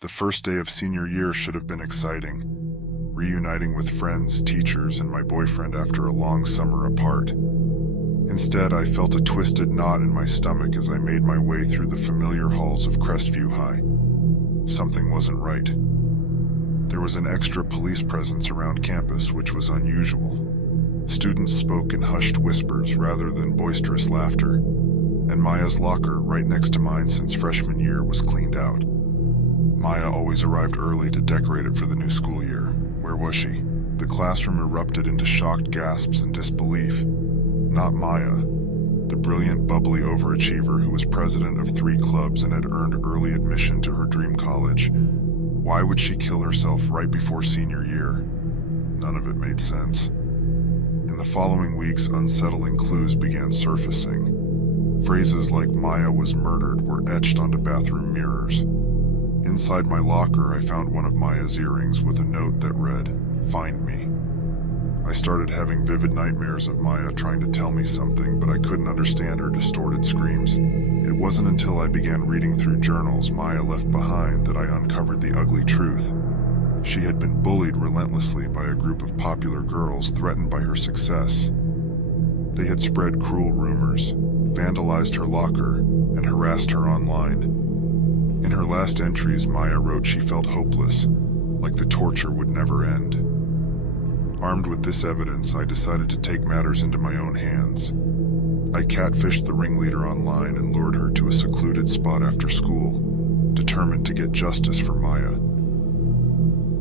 The first day of senior year should have been exciting, reuniting with friends, teachers, and my boyfriend after a long summer apart. Instead, I felt a twisted knot in my stomach as I made my way through the familiar halls of Crestview High. Something wasn't right. There was an extra police presence around campus, which was unusual. Students spoke in hushed whispers rather than boisterous laughter, and Maya's locker, right next to mine since freshman year, was cleaned out. Maya always arrived early to decorate it for the new school year. Where was she? The classroom erupted into shocked gasps and disbelief. Not Maya, the brilliant, bubbly overachiever who was president of 3 clubs and had earned early admission to her dream college. Why would she kill herself right before senior year? None of it made sense. In the following weeks, unsettling clues began surfacing. Phrases like Maya was murdered were etched onto bathroom mirrors. Inside my locker, I found one of Maya's earrings with a note that read, "Find me." I started having vivid nightmares of Maya trying to tell me something, but I couldn't understand her distorted screams. It wasn't until I began reading through journals Maya left behind that I uncovered the ugly truth. She had been bullied relentlessly by a group of popular girls threatened by her success. They had spread cruel rumors, vandalized her locker, and harassed her online. In her last entries, Maya wrote she felt hopeless, like the torture would never end. Armed with this evidence, I decided to take matters into my own hands. I catfished the ringleader online and lured her to a secluded spot after school, determined to get justice for Maya.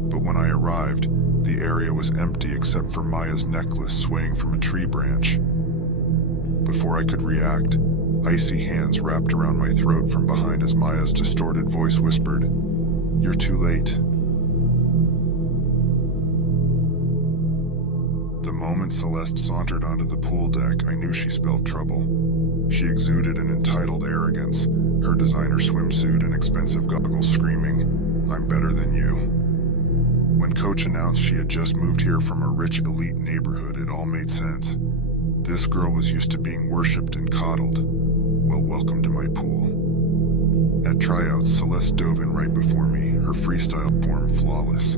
But when I arrived, the area was empty except for Maya's necklace swaying from a tree branch. Before I could react, icy hands wrapped around my throat from behind as Maya's distorted voice whispered, "You're too late." The moment Celeste sauntered onto the pool deck, I knew she spelled trouble. She exuded an entitled arrogance, her designer swimsuit and expensive goggles screaming, "I'm better than you." When Coach announced she had just moved here from a rich elite neighborhood, it all made sense. This girl was used to being worshipped and coddled. Well, welcome to my pool. At tryouts, Celeste dove in right before me, her freestyle form flawless.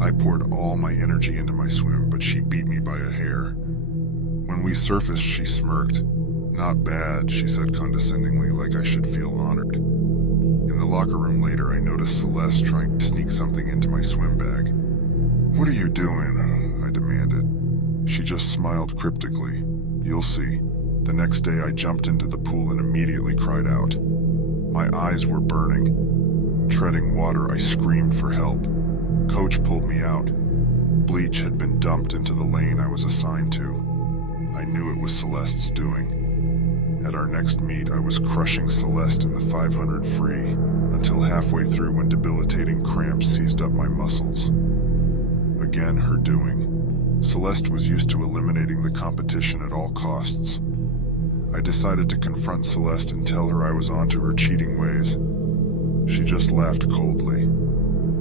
I poured all my energy into my swim, but she beat me by a hair. When we surfaced, she smirked. "Not bad," she said condescendingly, like I should feel honored. In the locker room later, I noticed Celeste trying to sneak something into my swim bag. "What are you doing?" I demanded. She just smiled cryptically. "You'll see." The next day, I jumped into the pool and immediately cried out. My eyes were burning. Treading water, I screamed for help. Coach pulled me out. Bleach had been dumped into the lane I was assigned to. I knew it was Celeste's doing. At our next meet, I was crushing Celeste in the 500 free, until halfway through when debilitating cramps seized up my muscles. Again, her doing. Celeste was used to eliminating the competition at all costs. I decided to confront Celeste and tell her I was onto her cheating ways. She just laughed coldly.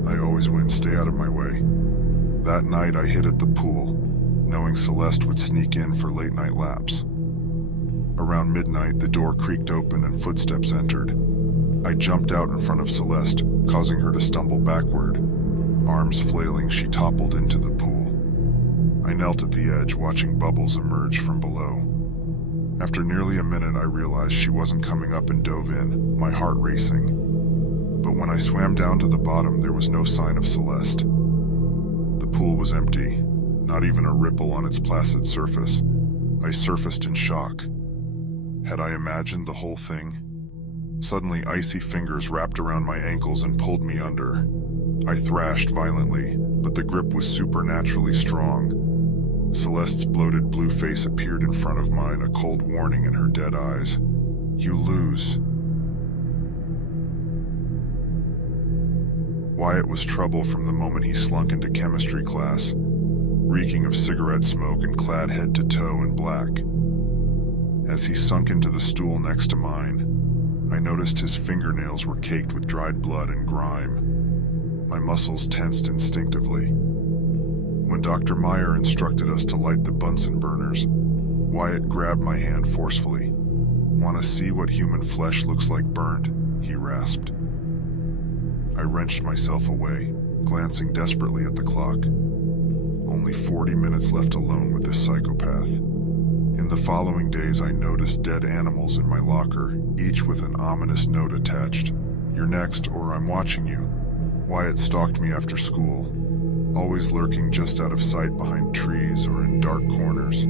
"I always win, stay out of my way." That night I hid at the pool, knowing Celeste would sneak in for late night laps. Around midnight, the door creaked open and footsteps entered. I jumped out in front of Celeste, causing her to stumble backward. Arms flailing, she toppled into the pool. I knelt at the edge, watching bubbles emerge from below. After nearly a minute, I realized she wasn't coming up and dove in, my heart racing. But when I swam down to the bottom, there was no sign of Celeste. The pool was empty, not even a ripple on its placid surface. I surfaced in shock. Had I imagined the whole thing? Suddenly, icy fingers wrapped around my ankles and pulled me under. I thrashed violently, but the grip was supernaturally strong. Celeste's bloated blue face appeared in front of mine, a cold warning in her dead eyes. "You lose." Wyatt was trouble from the moment he slunk into chemistry class, reeking of cigarette smoke and clad head to toe in black. As he sunk into the stool next to mine, I noticed his fingernails were caked with dried blood and grime. My muscles tensed instinctively. When Dr. Meyer instructed us to light the Bunsen burners, Wyatt grabbed my hand forcefully. "Want to see what human flesh looks like burnt?" he rasped. I wrenched myself away, glancing desperately at the clock. Only 40 minutes left alone with this psychopath. In the following days, I noticed dead animals in my locker, each with an ominous note attached. "You're next, or I'm watching you." Wyatt stalked me after school, always lurking just out of sight behind trees or in dark corners.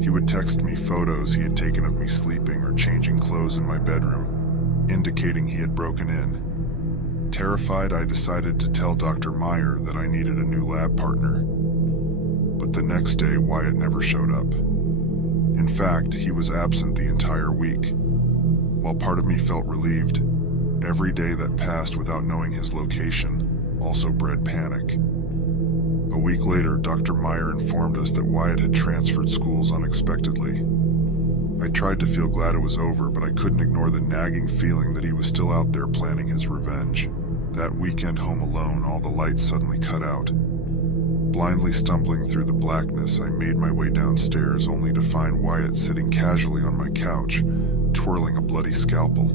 He would text me photos he had taken of me sleeping or changing clothes in my bedroom, indicating he had broken in. Terrified, I decided to tell Dr. Meyer that I needed a new lab partner. But the next day, Wyatt never showed up. In fact, he was absent the entire week. While part of me felt relieved, every day that passed without knowing his location also bred panic. A week later, Dr. Meyer informed us that Wyatt had transferred schools unexpectedly. I tried to feel glad it was over, but I couldn't ignore the nagging feeling that he was still out there planning his revenge. That weekend home alone, all the lights suddenly cut out. Blindly stumbling through the blackness, I made my way downstairs, only to find Wyatt sitting casually on my couch, twirling a bloody scalpel.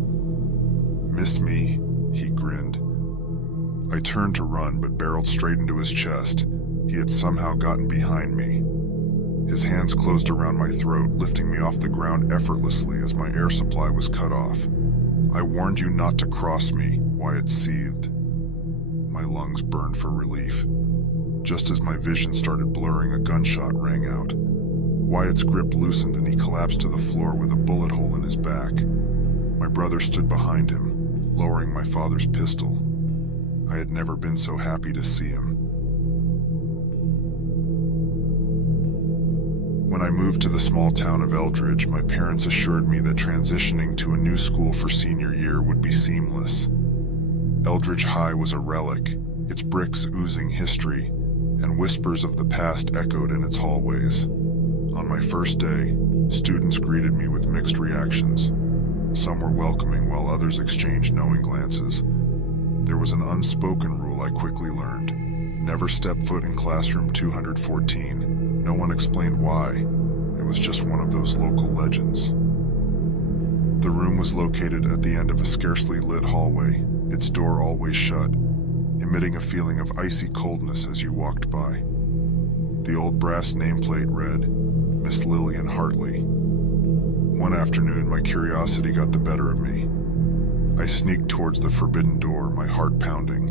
"Miss me?" he grinned. I turned to run, but barreled straight into his chest. He had somehow gotten behind me. His hands closed around my throat, lifting me off the ground effortlessly as my air supply was cut off. "I warned you not to cross me," Wyatt seethed. My lungs burned for relief. Just as my vision started blurring, a gunshot rang out. Wyatt's grip loosened and he collapsed to the floor with a bullet hole in his back. My brother stood behind him, lowering my father's pistol. I had never been so happy to see him. When I moved to the small town of Eldridge, my parents assured me that transitioning to a new school for senior year would be seamless. Eldridge High was a relic, its bricks oozing history, and whispers of the past echoed in its hallways. On my first day, students greeted me with mixed reactions. Some were welcoming while others exchanged knowing glances. There was an unspoken rule I quickly learned: never step foot in classroom 214. No one explained why. It was just one of those local legends. The room was located at the end of a scarcely lit hallway, its door always shut, emitting a feeling of icy coldness as you walked by. The old brass nameplate read, "Miss Lillian Hartley." One afternoon, my curiosity got the better of me. I sneaked towards the forbidden door, my heart pounding.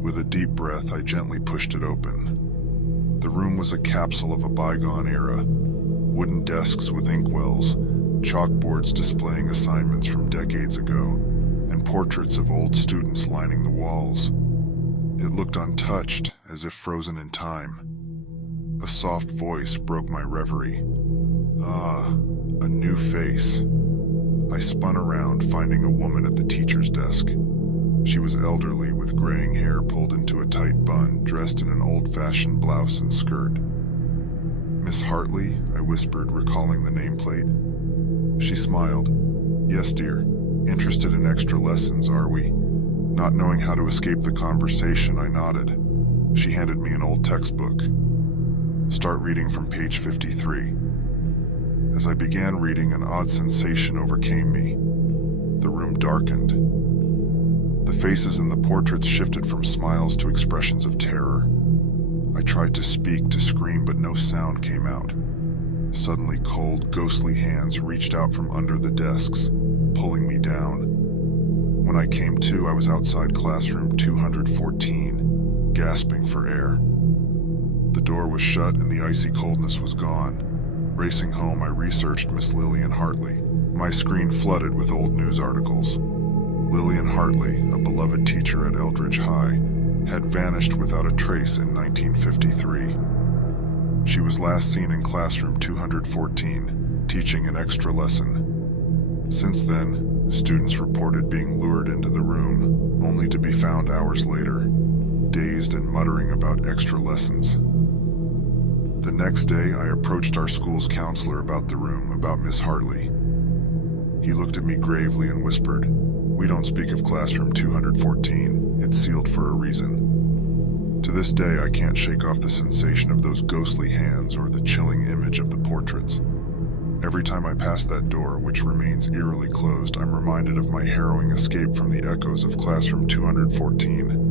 With a deep breath, I gently pushed it open. The room was a capsule of a bygone era. Wooden desks with inkwells, chalkboards displaying assignments from decades ago, and portraits of old students lining the walls. It looked untouched, as if frozen in time. A soft voice broke my reverie. "Ah, a new face." I spun around, finding a woman at the teacher's desk. She was elderly, with graying hair pulled into a tight bun, dressed in an old-fashioned blouse and skirt. "Miss Hartley?" I whispered, recalling the nameplate. She smiled. "Yes, dear. Interested in extra lessons, are we?" Not knowing how to escape the conversation, I nodded. She handed me an old textbook. "Start reading from page 53. As I began reading, an odd sensation overcame me. The room darkened. The faces in the portraits shifted from smiles to expressions of terror. I tried to speak, to scream, but no sound came out. Suddenly, cold, ghostly hands reached out from under the desks, pulling me down. When I came to, I was outside classroom 214, gasping for air. The door was shut and the icy coldness was gone. Racing home, I researched Miss Lillian Hartley. My screen flooded with old news articles. Lillian Hartley, a beloved teacher at Eldridge High, had vanished without a trace in 1953. She was last seen in classroom 214, teaching an extra lesson. Since then, students reported being lured into the room, only to be found hours later, dazed and muttering about extra lessons. The next day, I approached our school's counselor about the room, about Miss Hartley. He looked at me gravely and whispered, "We don't speak of classroom 214. It's sealed for a reason." To this day, I can't shake off the sensation of those ghostly hands or the chilling image of the portraits. Every time I pass that door, which remains eerily closed, I'm reminded of my harrowing escape from the echoes of classroom 214.